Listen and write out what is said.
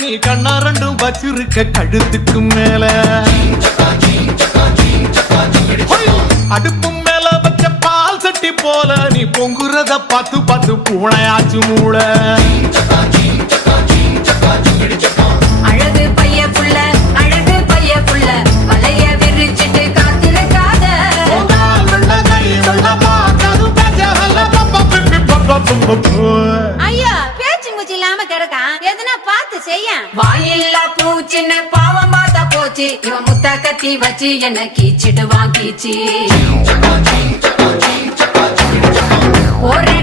நீ கண்ணா ரெண்டும் வச்சிருக்க கழுத்துக்கு மேல அடுப்பு மேல வச்ச பால் சட்டி போல நீ பொங்குறத பார்த்து பார்த்து பூனையாச்சு மூளை அழகு பைய புள்ள வலைய விரிச்சிட்டு காத்திருக்காத ஐயா பேச்சு மூச்சு இல்லாம கிடக்கான் எதுனா பார்த்து செய்ய வாயில்லா பூச்சின்னு பாவம் பார்த்தா போச்சு இவன் முத்த கத்தி வச்சு என்ன கீச்சிடுவான் கீச்சி ஒரு